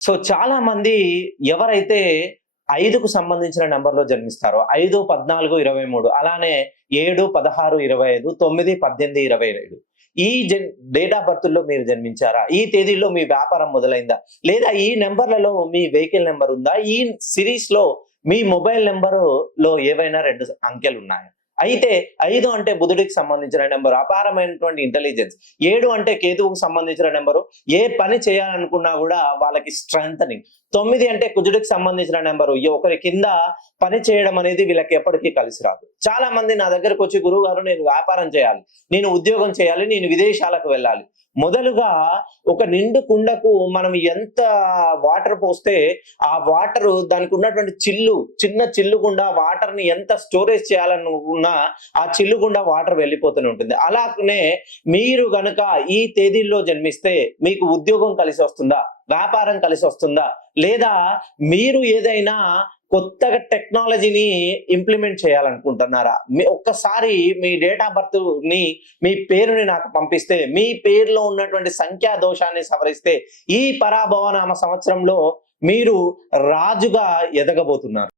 So చాలా మంది ఎవరైతే 5కు సంబంధించిన నంబర్‌లో జన్మిస్తారో 5, 14, 23 అలానే 7, 16, 25, 9, 18, 27 ఈ డేట్ ఆఫ్ బర్త్‌లో మీరు జన్మించారా? ఈ తేదీల్లో మీ వ్యాపారం మొదలైందా? లేదా ఈ నంబర్‌లలో మీ వెహికల్ నంబర్ ఉందా? ఈ సీరీస్‌లో మీ మొబైల్ నంబరులో ఏవైనా 2 అంకెలున్నాయా? అయితే 5 అంటే బుధుడికి సంబంధించిన నంబరు, అపారమైనటువంటి ఇంటెలిజెన్స్. 7 అంటే కేతువుకు సంబంధించిన నంబరు. ఏ పని చేయాలనుకున్నా గూడా వాళ్ళకి స్ట్రెంథెనింగ్. 9 అంటే కుజుడికి సంబంధించిన నంబరు. ఒకరి కింద పని చేయడం అనేది వీళ్ళకి ఎప్పటికీ కలిసి రాదు. చాలా మంది నా దగ్గరకొచ్చి గురువుగారు నేను వ్యాపారం చేయాలి, నేను ఉద్యోగం చేయాలి, నేను విదేశాలకు వెళ్ళాలి. మొదలుగా ఒక నిండు కుండకు మనం ఎంత వాటర్ పోస్తే ఆ వాటరు దానికి ఉన్నటువంటి చిన్న చిల్లు గుండా వాటర్‌ని ఎంత స్టోరేజ్ చేయాలనుకున్నా ఆ చిల్లు గుండా వాటర్ వెళ్ళిపోతూనే ఉంటుంది. అలాగనే మీరు గనక ఈ తేదీల్లో జన్మిస్తే మీకు ఉద్యోగం కలిసొస్తుందా? వ్యాపారం కలిసొస్తుందా? లేదా మీరు ఏదైనా కొత్తగా టెక్నాలజీని ఇంప్లిమెంట్ చేయాలనుకుంటున్నారా? ఒక్కసారి మీ డేట్ ఆఫ్ బర్త్‌ని మీ పేరుని నాకు పంపిస్తే, మీ పేరులో ఉన్నటువంటి సంఖ్యా దోషాన్ని సవరిస్తే ఈ పరాభవ నామ సంవత్సరంలో మీరు రాజుగా ఎదగబోతున్నారు.